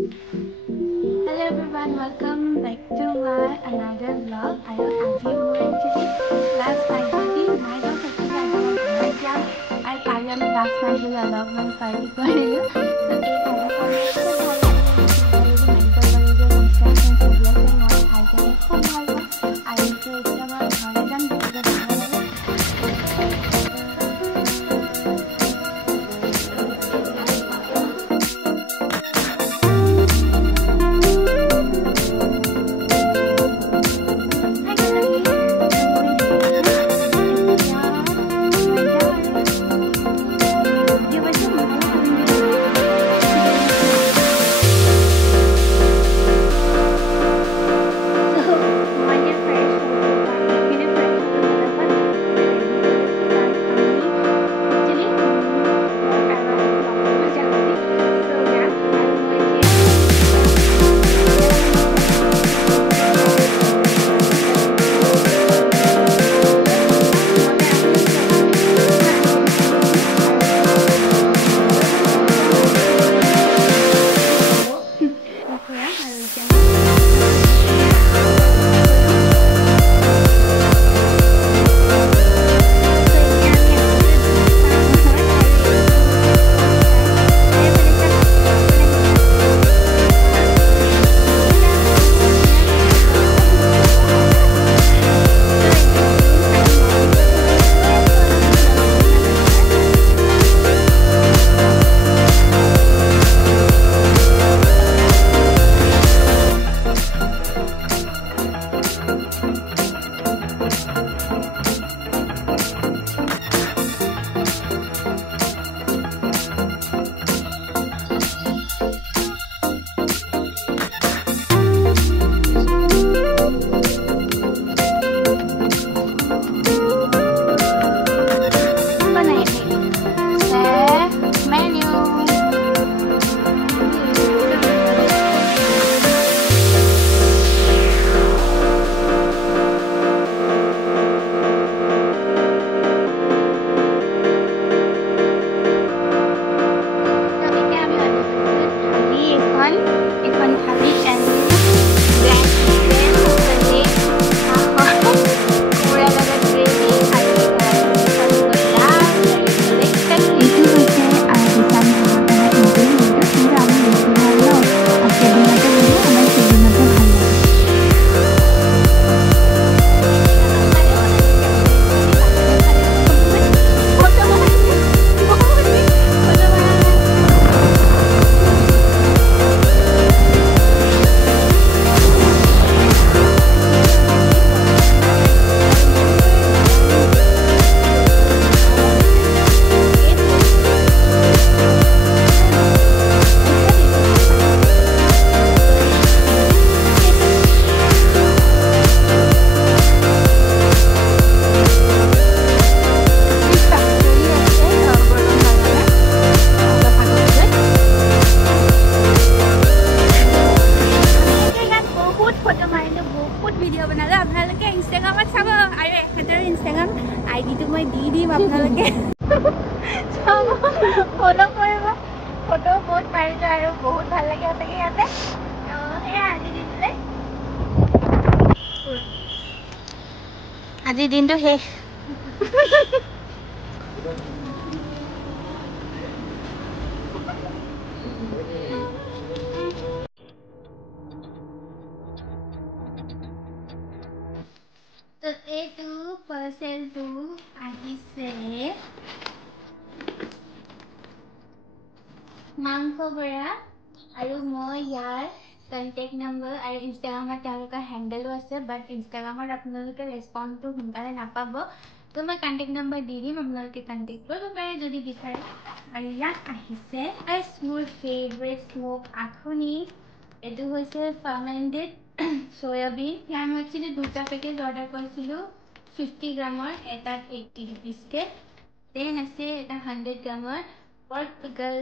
Hello everyone, welcome back to my another vlog. I am Aji who actually last night night of actually I was young. I am last night will allow my file for you. So mental college instructions lesson one I can खूब भालो I will say আজি দিনটো শেষ তো এইটো পাৰ্চেলটো আহিছে মাংস পৰা আৰু মই ইয়াৰ কন্টেক্ট নম্বৰ আৰু ইনষ্টাগ্ৰামত তেওঁলোকৰ হেণ্ডেলো আছে বাট ইনষ্টাগ্ৰামত আপোনালোকে ৰেছপন্সটো সোনকালে নাপাব তো মই কন্টেক্ট নম্বৰ দি দিম আপোনালোকে কন্টেক্ট কৰিব পাৰে যদি বিচাৰে আৰু ইয়াত আহিছে মোৰ ফেভৰেট স্মোক আখনি এইটো হৈছে ফাৰ্মেণ্টেড চয়াবিন ইয়াৰ মই একচুৱেলি দুটা পেকেজ অৰ্ডাৰ কৰিছিলোঁ 50 গ্ৰামৰ এটাত 80 रुपीजকে দেন আছে এটা 100 গ্ৰামৰ পৰ্ক পিকল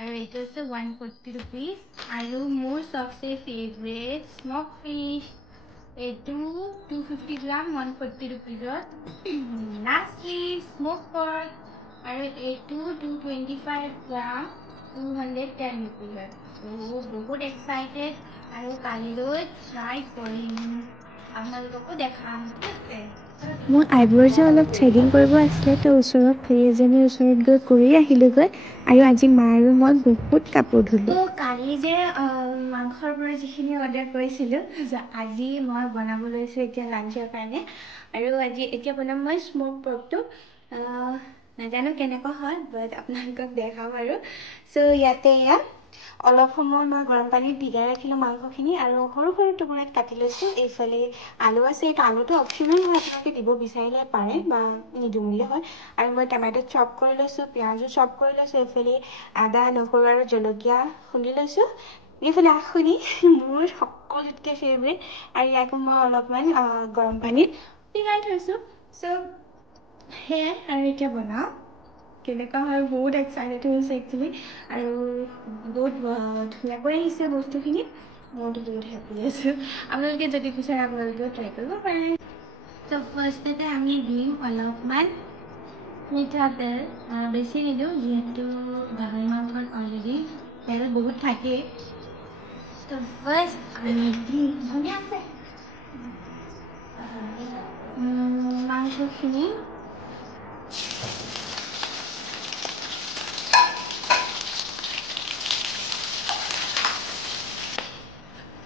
আৰু এইটো হৈছে 140 रुपीज আৰু মোৰ সবচে ফেভৰেট স্মোক ফিশ এইটো 250 গ্ৰাম 140 रुपीजত লাষ্টলি স্মোক পৰ্ক আৰু এইটো 225 গ্ৰাম 210 rupees হয় বহুত এক্সাইটেড আৰু কালিলৈ ট্ৰাই কৰিম আপোনালোককো দেখাম ঠিক আছে মোৰ আইব্ৰৰ যে অলপ থ্ৰেডিং কৰিব আছিলে তো ওচৰত খুৰী এজনীৰ ওচৰত গৈ কৰি আহিলোঁগৈ আৰু আজি মা আৰু মই বহুত কাপোৰ ধুলোঁ কালি যে মাংসৰ পৰা যিখিনি অৰ্ডাৰ কৰিছিলোঁ আজি মই বনাব লৈছোঁ এতিয়া লাঞ্চৰ কাৰণে আৰু আজি এতিয়া বনাম মই স্ম'ক পৰ্কটো নাজানো কেনেকুৱা হয় বাট আপোনালোকক দেখাম আৰু চ' ইয়াতে এয়া অলপ সময় মই গৰম পানীত ভিজাই ৰাখিলোঁ মাংসখিনি আৰু সৰু সৰু টুকুৰাত কাটি লৈছোঁ এইফালে আলু আছে এইটো আলুটো অপশ্যনেল হয় আপোনালোকে দিব বিচাৰিলে পাৰে বা নিদিওঁ বুলি হয় আৰু মই টমেটো চপ কৰি লৈছোঁ পিঁয়াজো চপ কৰি লৈছোঁ এইফালে আদা নহৰু আৰু জলকীয়া খুন্দি লৈছোঁ এইফালে আখুনি মোৰ সকলোতকৈ ফেভৰেট আৰু ইয়াকো মই অলপমান গৰম পানীত ভিজাই থৈছোঁ চ' সেয়াই আৰু এতিয়া বনাওঁ কেনেকুৱা হয় বহুত এক্সাইটেড হৈছে একচুৱেলি আৰু বহুত ধুনীয়াকৈ আহিছে বস্তুখিনি মইতো বহুত হেপী আছোঁ আপোনালোকে যদি বিচাৰে আপোনালোকেও ট্ৰাই কৰিব পাৰে ত' ফাৰ্ষ্টতে আমি দিম অলপমান মিঠাতেল বেছি নিদিওঁ যিহেতু গাহৰি মাংসত অলৰেডি তেল বহুত থাকেই ত' ফাৰ্ষ্ট আমি দিম ধুনীয়া আছে মাংসখিনি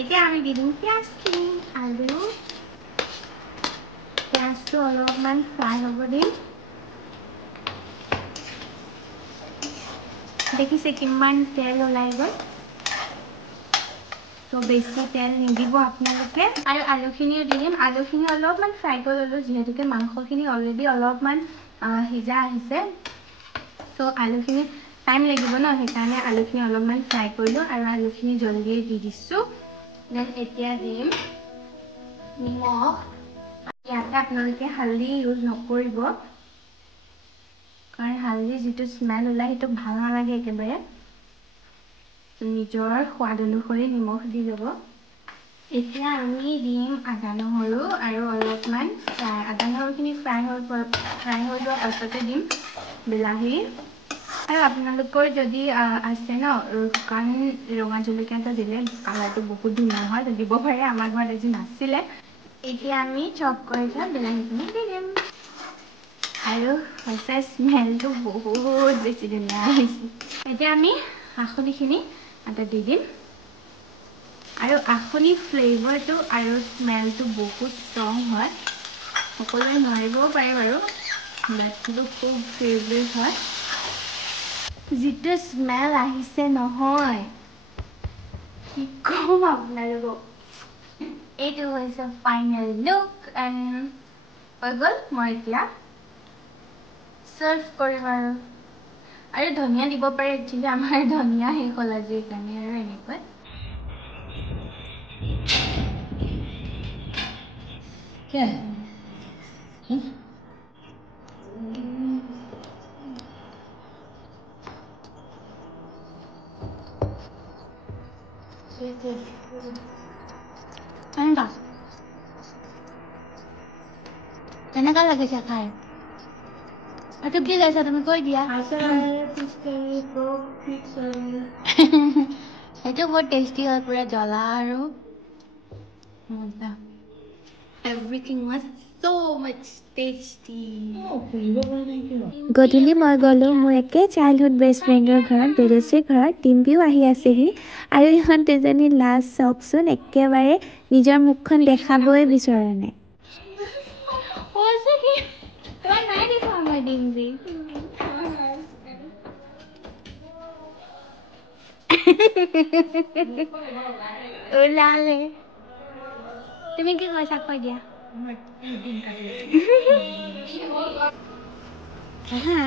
এতিয়া আমি দি দিম পিঁয়াজখিনি আৰু পিঁয়াজটো অলপমান ফ্ৰাই হ'ব দিম দেখিছে কিমান তেল ওলাই গ'ল ত' বেছি তেল নিদিব আপোনালোকে আৰু আলুখিনিও দি দিম আলুখিনি অলপমান ফ্ৰাই কৰি ল'লোঁ যিহেতুকে মাংসখিনি অলৰেডি অলপমান সিজা আহিছে ত' আলুখিনি টাইম লাগিব ন সেইকাৰণে আলুখিনি অলপমান ফ্ৰাই কৰিলোঁ আৰু আলুখিনি জলদিয়ে দি দিছোঁ দেন এতিয়া দিম নিমখ ইয়াতে আপোনালোকে হালধি ইউজ নকৰিব কাৰণ হালধি যিটো স্মেল ওলায় সেইটো ভাল নালাগে একেবাৰে নিজৰ সোৱাদ অনুসৰি নিমখ দি ল'ব এতিয়া আমি দিম আদা নহৰু আৰু অলপমান আদা নহৰুখিনি ফ্ৰাই হৈ যোৱাৰ পাছতে দিম বিলাহী আৰু আপোনালোকৰ যদি আছে ন শুকান ৰঙা জলকীয়া এটা দিলে কালাৰটো বহুত ধুনীয়া হয় দিব পাৰে আমাৰ ঘৰত আজি নাছিলে এতিয়া আমি চপ কৰি থোৱা বিলাহীখিনি দি দিম আৰু হৈছে স্মেলটো বহুত বেছি ধুনীয়া আহিছে এতিয়া আমি আখুনিখিনি তাতে দি দিম আৰু আখুনি ফ্লেভাৰটো আৰু স্মেলটো বহুত ষ্ট্ৰং হয় সকলোৱে নোৱাৰিবও পাৰে বাৰু বাটটো খুব ফেভৰেট হয় যিটো স্মেল আহিছে নহয় কি ক'ম আপোনালোকক এইটো হৈছে ফাইনেল লুক এণ্ড হৈ গ'ল মই এতিয়া চাৰ্ভ কৰিম আৰু ধনিয়া দিব পাৰে একচুৱেলি আমাৰ ধনিয়া শেষ হ'ল আজি সেইকাৰণে আৰু এনেকৈ কেনেকুৱা লাগিছে খাই এইটো কি লৈছা তুমি কৈ দিয়া সেইটো বহুত টেষ্টি হয় পুৰা জ্বলা আৰু everything was so much tasty গধূলি মই গ'লোঁ মোৰ একে চাইল্ডহুড বেষ্ট ফ্ৰেণ্ডৰ ঘৰত বেদশ্ৰীৰ ঘৰত ডিম্পিও আহি আছেহি আৰু ইহঁত দুজনী লাষ্ট চাওকচোন একেবাৰে নিজৰ মুখখন দেখাবই বিচৰা নাই তোমাক নাই দেখোৱা মই ডিম্পি ওলালে তুমি কি কৈছা কৈ দিয়া হা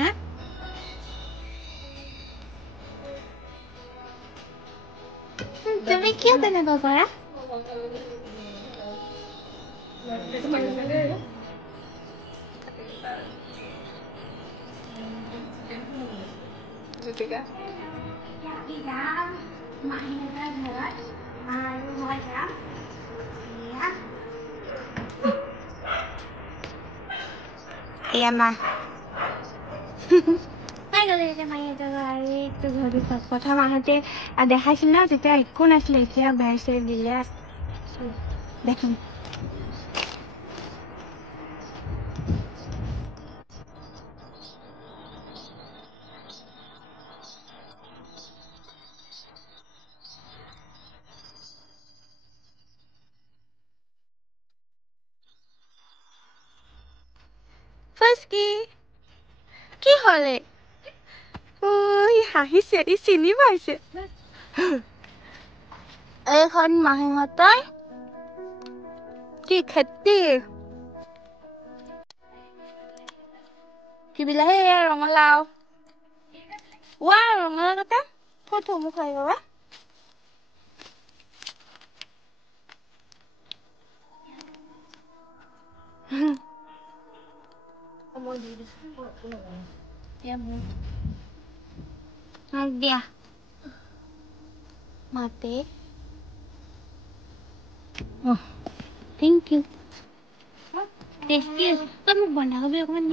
তুমি কিয় তেনেকুৱা কৰা আমি যাম মাহীহঁতৰ ঘৰত মা আৰু মই যাম এয়া মা সোমাই গ'লে এতিয়া মাহীহঁতৰ আৰু এইটো ঘৰটো চব প্ৰথম আহোঁতে দেখাইছিল ন তেতিয়া একো নাছিলে এতিয়া বেৰ চেৰ দিলে দেখোন ফাস্কি কি হ'লে ই হাঁহিছে ই চিনি পাইছে এইখন মাহীহঁতৰ কি খেতি কি বিলাহী ৰঙালাও ৰঙালাও কেইটা থৈ মোক খাই বাবা দিয়া মাতে থেংক ইউ টেষ্টি আছে তই মোক বন্ধাকবি অকণমান দিয়া